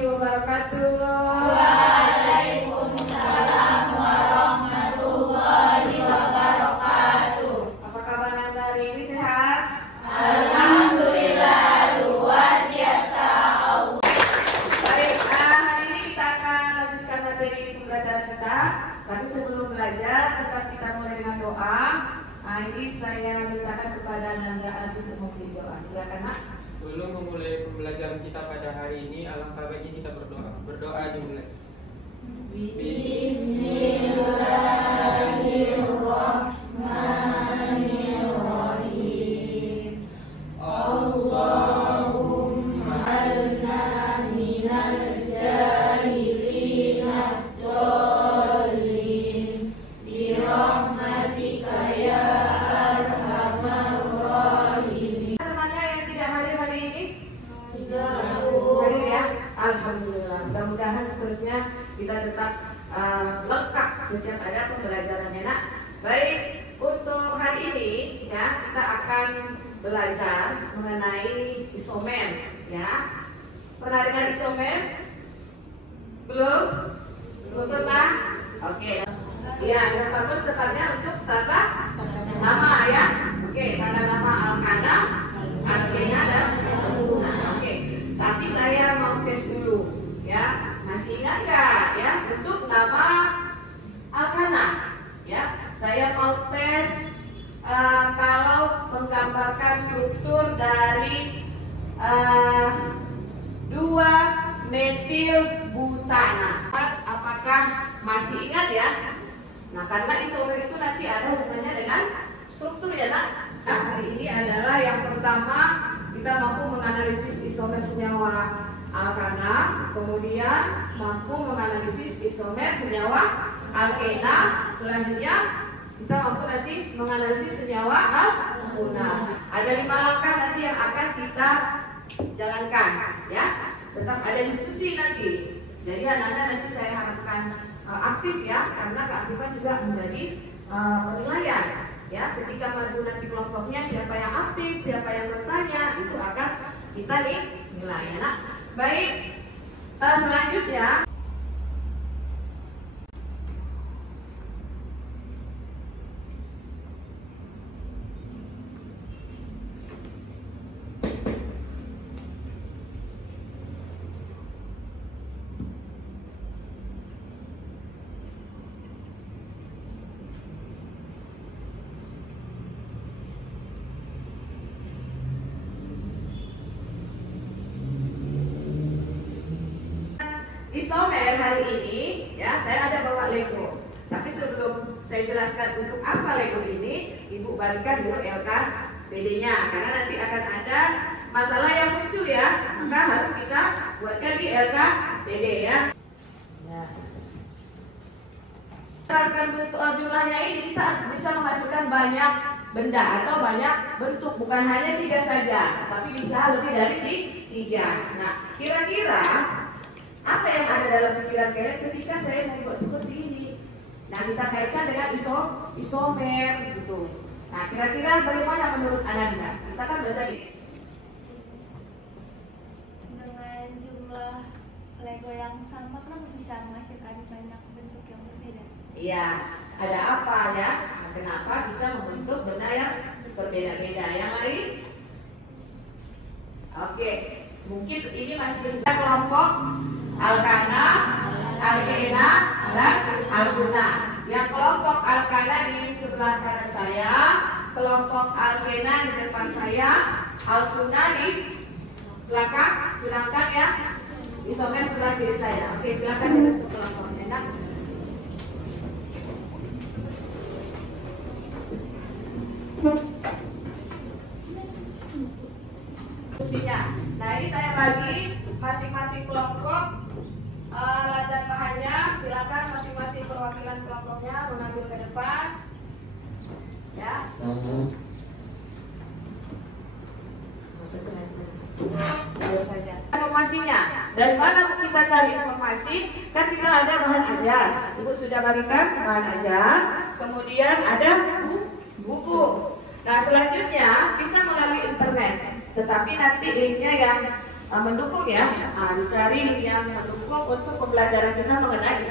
warahmatullahi wabarakatuh. Waalaikumsalam warahmatullahi wabarakatuh. Apa kabar Anda hari ini, sehat? Alhamdulillah, luar biasa Allah. Baik, hari ini kita akan lanjutkan materi pembelajaran kita. Tapi sebelum belajar, tetap kita mulai dengan doa. Ini saya mintakan kepada Nanda Ardi untuk memulai doa. Silakan, Nak. Sebelum memulai pembelajaran kita pada hari ini, alangkah baiknya kita berdoa. Berdoa dimulai. Bismillahirrahmanirrahim. Allahumma alna minal jahilin ad-dallin birahmatika ya arhamar rahimin. Temannya yang tidak hadir hari ini? Tidak. Hadir ya? Alhamdulillah. Mudah-mudahan seterusnya kita tetap lengkap sejak ada pembelajarannya, Nak. Baik, untuk hari ini ya kita akan belajar mengenai isomer ya. Pernah dengar isomer? Belum? Belum pernah? Oke. Ya, karbon tepatnya untuk tata nama ya. Oke, tata nama alkana, alkena dan alkuna. Oke. Tapi saya mau tes dulu ya. Masih ingat nggak ya untuk nama alkana? Ya, saya mau tes kalau menggambarkan struktur dari 2-metil butana. Apakah masih ingat ya? Nah, karena isomer itu nanti ada hubungannya dengan struktur ya, Nak. Nah, hari ini adalah yang pertama kita mampu menganalisis isomer senyawa alkana, kemudian mampu menganalisis isomer senyawa alkena, selanjutnya kita mampu nanti menganalisis senyawa alkuna. Ada 5 langkah nanti yang akan kita jalankan ya. Tetap ada diskusi nanti. Jadi anak-anak nanti saya harapkan aktif ya, karena keaktifan juga menjadi penilaian ya. Ketika maju nanti kelompoknya, siapa yang aktif, siapa yang bertanya, itu akan kita nih nilai ya, Nak. Baik, selanjutnya isomer hari ini ya, saya ada bawa Lego. Tapi sebelum saya jelaskan untuk apa Lego ini, Ibu bagikan dulu LKPD-nya karena nanti akan ada masalah yang muncul ya. Maka harus kita buatkan di LKPD ya. Berdasarkan bentuk jumlahnya ini kita bisa menghasilkan banyak benda atau banyak bentuk, bukan hanya 3 saja, tapi bisa lebih dari 3. Nah, kira-kira apa yang ada dalam pikiran kalian ketika saya membuat seperti ini? Nah, kita kaitkan dengan isomer gitu. Nah, kira-kira bagaimana menurut Ananda? Kita kan belajar ini. Dengan jumlah Lego yang sama kan bisa menghasilkan banyak bentuk yang berbeda. Iya, ada apa ya? Nah, kenapa bisa membentuk benda yang berbeda-beda? Yang lain? Oke, mungkin ini masih kelompok alkana, alkena, dan alkuna. Yang kelompok alkana di sebelah kanan saya, kelompok alkena di depan saya, alkuna di belakang, sedangkan ya isomer sebelah kiri saya. Oke, silakan dibentuk kelompoknya. Nah, fungsinya. Nah, ini saya bagi masing-masing kelompok alat dan bahannya. Silakan masing-masing perwakilan kelompoknya mengambil ke depan. Ya. Saja. Informasinya. Dari mana kita cari informasi? Kan tinggal ada bahan ajar. Ibu sudah bagikan bahan ajar. Kemudian ada buku. Nah, selanjutnya bisa melalui internet. Tetapi nanti linknya yang mendukung ya. Dicari yang mendukung untuk pembelajaran kita mengenai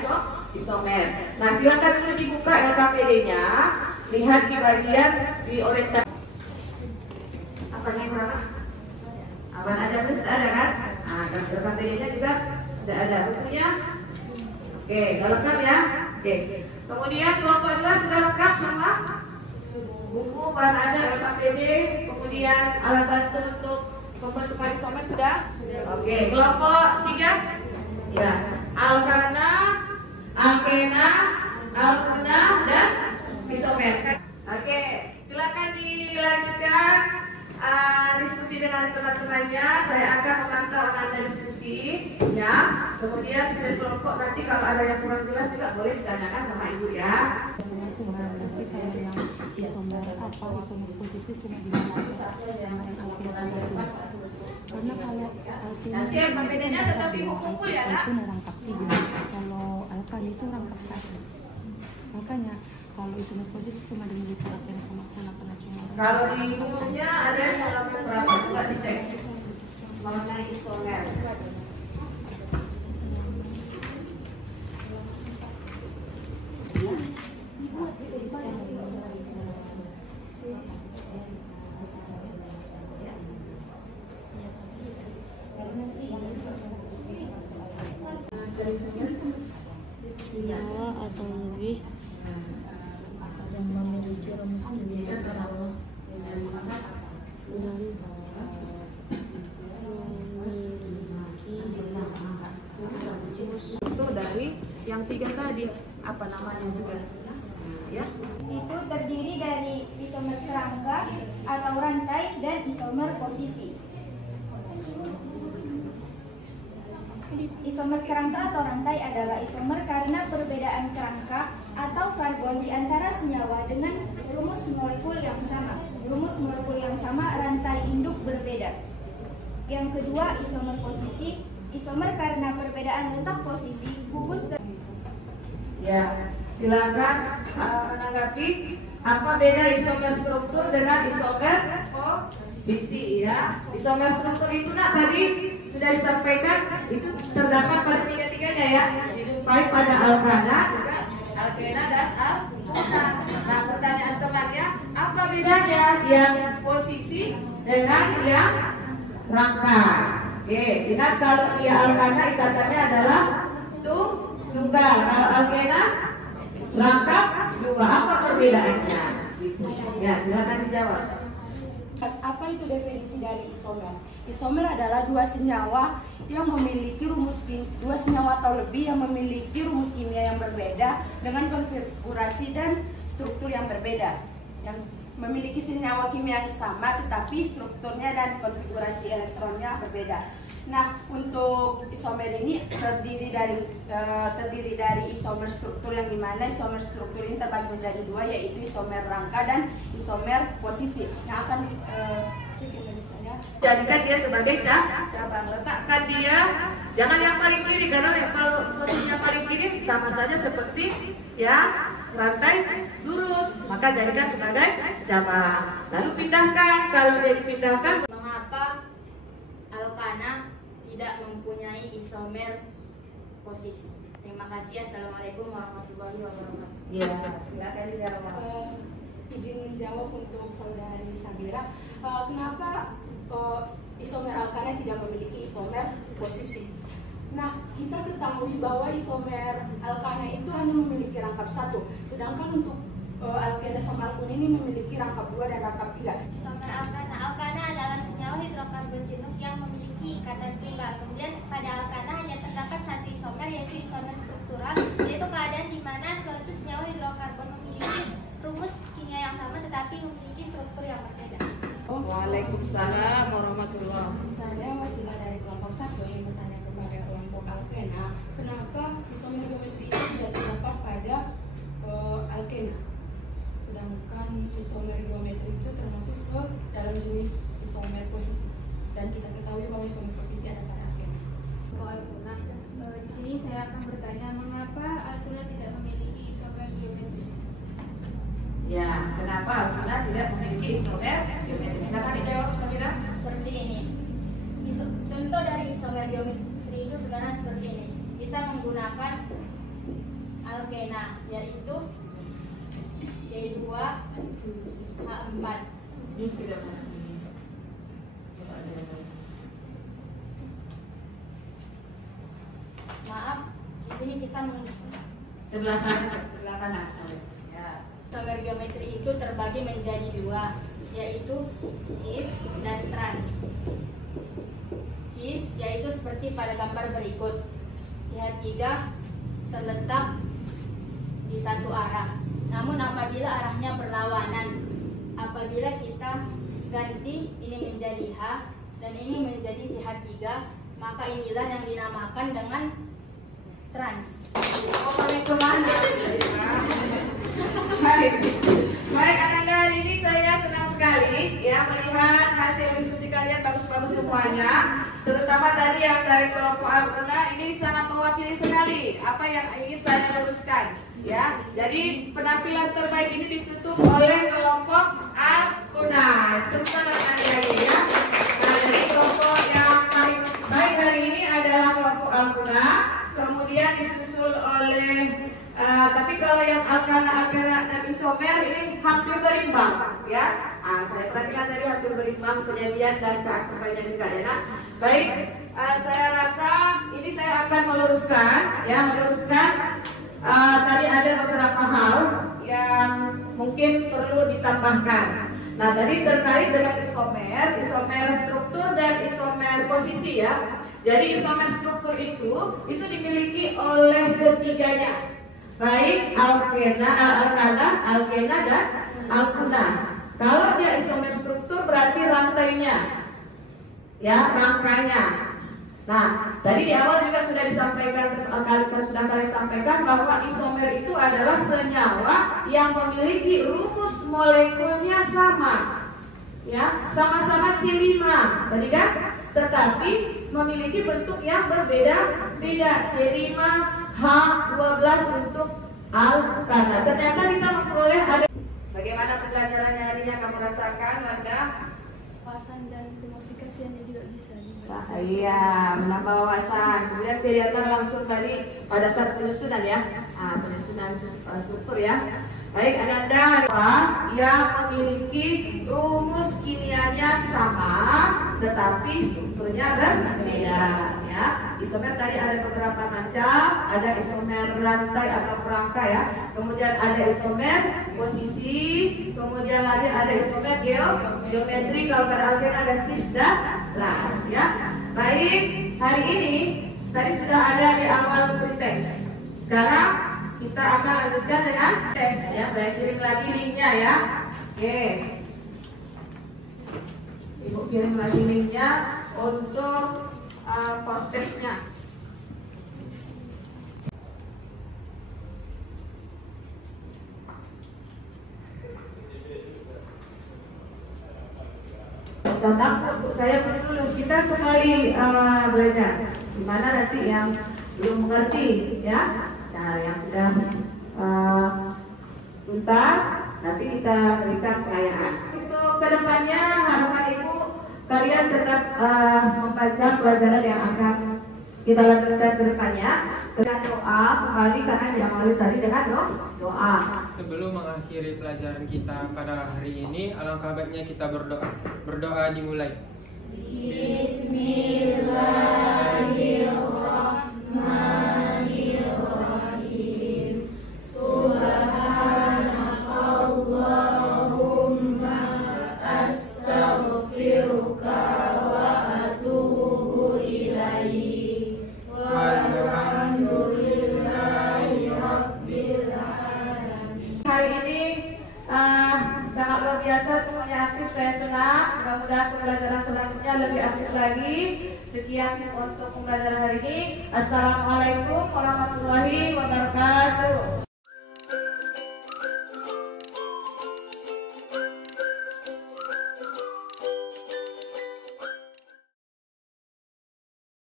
isomer. Nah, silakan dulu dibuka LKPD-nya. Lihat di bagian di orientasi. Apanya kurang? Apa aja itu sudah ada kan? Dan LKPD-nya juga sudah ada bukunya. Oke, sudah lengkap ya. Oke. Kemudian kelompok 2 sudah lengkap sama buku, bahan ajar, LKPD, kemudian alat bantu untuk pembentukan isomer sudah? Oke. Kelompok 3? Ya. Alkana, alkena, alkena, dan isomer. Oke. Silakan dilanjutkan diskusi dengan teman-temannya. Saya akan memantau Anda diskusi, ya. Kemudian sebagai kelompok nanti kalau ada yang kurang jelas juga boleh ditanyakan sama ibu ya. Tapi kalau yang isomer apa isomer posisi cuma di mana sama yang alkena sama karena kalau alkena Nanti LKPD-nya tetap ibu kumpul ya, Nak? itu rangkap 3, kalau alkana itu rangkap 1. Makanya kalau isomer posisi cuma dimiliki alkena sama alkena cuma. Kalau di bukunya ada yang halaman berapa? Coba dicek mengenai isomer. Dua atau lebih yang memiliki rumus kimia yang sama dan Itu dari yang 3 tadi apa namanya juga? Ya. Itu terdiri dari isomer kerangka atau rantai dan isomer posisi. Isomer kerangka atau rantai adalah isomer karena perbedaan kerangka atau karbon di antara senyawa dengan rumus molekul yang sama. Rumus molekul yang sama, rantai induk berbeda. Yang kedua, isomer posisi. Isomer karena perbedaan letak posisi gugus. Ya, silakan menanggapi apa beda isomer struktur dengan isomer posisi ya. Isomer struktur itu Nak tadi sudah disampaikan itu terdapat pada tiga-tiganya ya. Dijumpai pada alkana, juga alkena dan alkena. Nah, pertanyaan temannya, apa bedanya yang posisi dengan yang rangka? Oke, ingat kalau dia alkana ikatannya adalah tunggal. Kalau alkena rangkap 2. Apa perbedaannya? Ya, silakan dijawab. Apa itu definisi dari isomer? Isomer adalah dua senyawa atau lebih yang memiliki rumus kimia yang berbeda dengan konfigurasi dan struktur yang berbeda. Yang memiliki senyawa kimia yang sama tetapi strukturnya dan konfigurasi elektronnya berbeda. Nah, untuk isomer ini terdiri dari isomer struktur yang dimana isomer struktur ini terbagi menjadi 2, yaitu isomer rangka dan isomer posisi yang akan jadikan dia sebagai cabang. Letakkan dia, jangan yang paling kiri karena kalau posisinya paling kiri sama saja seperti ya rantai lurus, maka jadikan sebagai cabang. Lalu pindahkan, kalau dia dipindahkan. Mengapa alkana tidak mempunyai isomer posisi? Terima kasih. Assalamualaikum warahmatullahi wabarakatuh. Ya, silakan dijawab. Izin menjawab untuk saudari Sabira. Kenapa isomer alkana tidak memiliki isomer posisi? Nah, kita ketahui bahwa isomer alkana itu hanya memiliki rangkap 1, sedangkan untuk alkena sama alkun ini memiliki rangkap 2 dan rangkap 3. Isomer alkana. Alkana adalah senyawa hidrokarbon jenuh yang memiliki ikatan tunggal. Kemudian pada alkana hanya terdapat satu isomer, yaitu isomer struktural, yaitu keadaan di mana suatu senyawa hidrokarbon memiliki rumus kimia yang sama tetapi memiliki struktur yang berbeda. Waalaikumsalam warahmatullahi wabarakatuh. Saya Wasilah dari kelompok 1 yang bertanya kepada kelompok alkena, kenapa isomer geometri itu tidak terdapat pada alkena, sedangkan isomer geometri itu termasuk ke dalam jenis isomer posisi, dan kita ketahui bahwa isomer posisi ada pada alkena. Di sini saya akan bertanya, mengapa alkena tidak memiliki isomer geometri? Ya, kenapa alkana tidak memiliki isomer geometri? Silakan dijawab, Sabira. Seperti ini. Bentuk dari isomer geometri itu sekarang seperti ini. Kita menggunakan alkena, yaitu C2H4. Maaf, di sini kita Sebelah sana, sebelah kanan. Ya. isomer geometri itu terbagi menjadi dua, yaitu cis dan trans. Cis yaitu seperti pada gambar berikut. CH3 terletak di satu arah. Namun apabila arahnya berlawanan, apabila kita ganti ini menjadi H dan ini menjadi CH3, maka inilah yang dinamakan dengan trans. Pokoknya kemana? Baik Ananda, hari ini saya senang sekali ya melihat hasil diskusi kalian bagus-bagus semuanya. Terutama tadi yang dari kelompok Alkena ini sangat mewakili sekali apa yang ingin saya luruskan. Ya, jadi penampilan terbaik ini ditutup oleh kelompok Alkena. Tepuk tangan lagi ya. Nah, jadi kelompok yang paling baik hari ini adalah kelompok Alkena. Kemudian disusul oleh tapi kalau yang alkana dan isomer ini hampir berimbang ya. Saya perhatikan tadi hampir berimbang penyajian dan keakrabannya juga ya. Nah, baik, saya rasa ini saya akan meluruskan tadi ada beberapa hal yang mungkin perlu ditambahkan. Nah, tadi terkait dengan isomer struktur dan isomer posisi ya. Jadi isomer struktur itu dimiliki oleh ketiganya, baik alkena, dan alkena. Kalau dia isomer struktur berarti rantainya, ya rangkanya. Nah, tadi di awal juga sudah kalian sampaikan bahwa isomer itu adalah senyawa yang memiliki rumus molekulnya sama, ya sama-sama C5, tadi kan? Tetapi memiliki bentuk yang berbeda-beda. C5H12 untuk alkana. Ternyata kita memperoleh ada. Bagaimana pembelajarannya harinya kamu rasakan, Wanda? Wawasan dan pengaplikasiannya juga bisa. Iya, menambah wawasan. Kemudian kelihatan langsung tadi pada saat penyusunan ya. Penyusunan struktur ya. Baik, Ananda yang memiliki rumus kimianya sama, tetapi strukturnya berbeda. Ya, isomer tadi ada beberapa macam, ada isomer rantai atau perangkai ya. Kemudian ada isomer posisi, kemudian lagi ada isomer geometri. Kalau pada alkena ada cis dan trans ya. Baik, hari ini tadi sudah ada di awal pretest. Sekarang kita akan lanjutkan dengan tes ya. Saya kirim lagi linknya ya. Oke. Ibu kirim lagi linknya untuk post testnya. Usah takut, saya dulu kita kembali belajar. Gimana nanti yang belum mengerti ya. Nah, yang sudah tuntas nanti kita berikan perayaan. Untuk kedepannya harapan ibu kalian tetap membaca pelajaran yang akan kita lanjutkan ke depannya dengan doa kembali karena diawali tadi dengan doa. Sebelum mengakhiri pelajaran kita pada hari ini, alangkah baiknya kita berdoa. Berdoa dimulai. Bismillahirrahmanirrahim. Subhanakallahumma astaghfiruka wa atubu ilaik. Walhamdulillahi rabbil alamin. Hari ini sangat luar biasa, semuanya aktif, saya senang. Mudah-mudahan pembelajaran selanjutnya lebih aktif lagi. Sekian untuk pembelajaran hari ini. Assalamualaikum warahmatullahi wabarakatuh.